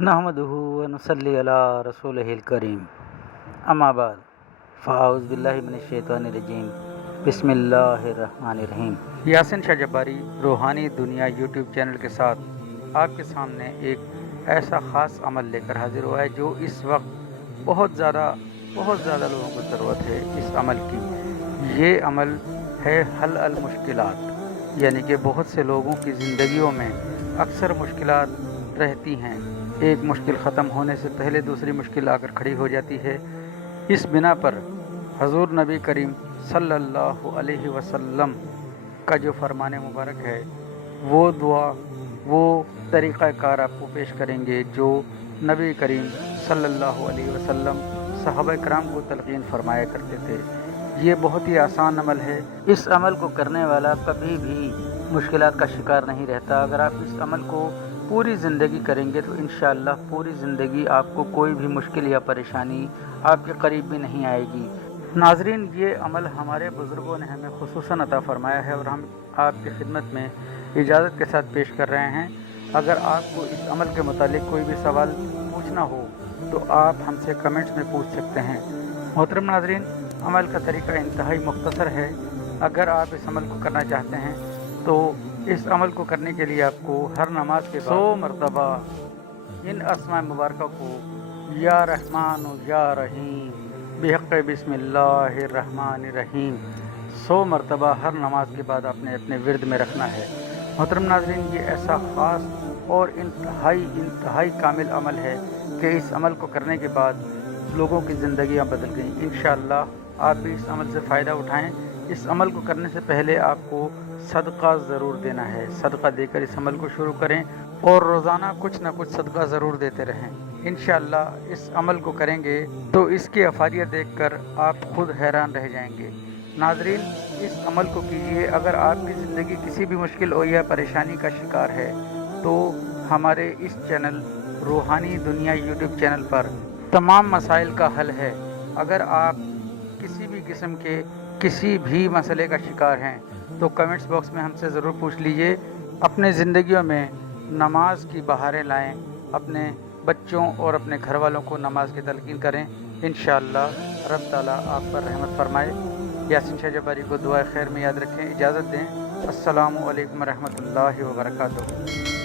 نحمدہ ونصلی علی رسولہ الکریم اما بعد فاعوذ باللہ من الشیطان الرجیم بسم اللہ الرحمن الرحیم۔ یاسین شاہ جباری روحانی دنیا یوٹیوب چینل کے ساتھ آپ کے سامنے ایک ایسا خاص عمل لے کر حاضر ہوا ہے جو اس وقت بہت زیادہ لوگوں کو ضرورت ہے اس عمل کی۔ یہ عمل ہے حل المشکلات، یعنی کہ بہت سے لوگوں کی زندگیوں میں اکثر مشکلات رہتی ہیں۔ ایک مشکل ختم ہونے سے پہلے دوسری مشکل آ کر کھڑی ہو جاتی ہے۔ اس بنا پر حضور نبی کریم صلی اللہ علیہ وسلم کا جو فرمان مبارک ہے، وہ دعا، وہ طریقہ کار آپ کو پیش کریں گے جو نبی کریم صلی اللہ علیہ وسلم صحابہ کرام کو تلقین فرمایا کرتے تھے۔ یہ بہت ہی آسان عمل ہے۔ اس عمل کو کرنے والا کبھی بھی مشکلات کا شکار نہیں رہتا۔ اگر آپ اس عمل کو پوری زندگی کریں گے تو انشاءاللہ پوری زندگی آپ کو کوئی بھی مشکل یا پریشانی آپ کے قریب بھی نہیں آئے گی۔ ناظرین، یہ عمل ہمارے بزرگوں نے ہمیں خصوصاً عطا فرمایا ہے اور ہم آپ کی خدمت میں اجازت کے ساتھ پیش کر رہے ہیں۔ اگر آپ کو اس عمل کے متعلق کوئی بھی سوال پوچھنا ہو تو آپ ہم سے کمنٹس میں پوچھ سکتے ہیں۔ محترم ناظرین، عمل کا طریقہ انتہائی مختصر ہے۔ اگر آپ اس عمل کو کرنا چاہتے ہیں تو اس عمل کو کرنے کے لیے آپ کو ہر نماز کے بعد 100 مرتبہ ان اسماء مبارکہ کو یا رحمان و یا رحیم بحق بسم اللہ الرحمن الرحیم 100 مرتبہ ہر نماز کے بعد آپ نے اپنے ورد میں رکھنا ہے۔ محترم ناظرین، یہ ایسا خاص اور انتہائی کامل عمل ہے کہ اس عمل کو کرنے کے بعد لوگوں کی زندگیاں بدل گئیں۔ انشاءاللہ آپ بھی اس عمل سے فائدہ اٹھائیں۔ اس عمل کو کرنے سے پہلے آپ کو صدقہ ضرور دینا ہے۔ صدقہ دے کر اس عمل کو شروع کریں اور روزانہ کچھ نہ کچھ صدقہ ضرور دیتے رہیں۔ انشاءاللہ اس عمل کو کریں گے تو اس کی افادیت دیکھ کر آپ خود حیران رہ جائیں گے۔ ناظرین، اس عمل کو کیجیے۔ اگر آپ کی زندگی کسی بھی مشکل اور یا پریشانی کا شکار ہے تو ہمارے اس چینل روحانی دنیا یوٹیوب چینل پر تمام مسائل کا حل ہے۔ اگر آپ کسی بھی قسم کے کسی بھی مسئلے کا شکار ہیں تو کمنٹس باکس میں ہم سے ضرور پوچھ لیجئے۔ اپنے زندگیوں میں نماز کی بہاریں لائیں، اپنے بچوں اور اپنے گھر والوں کو نماز کی تلقین کریں۔ انشاءاللہ رب تعالیٰ آپ پر رحمت فرمائے۔ یاسین شاہ جباری کو دعائے خیر میں یاد رکھیں۔ اجازت دیں۔ السلام علیکم ورحمۃ اللہ وبرکاتہ۔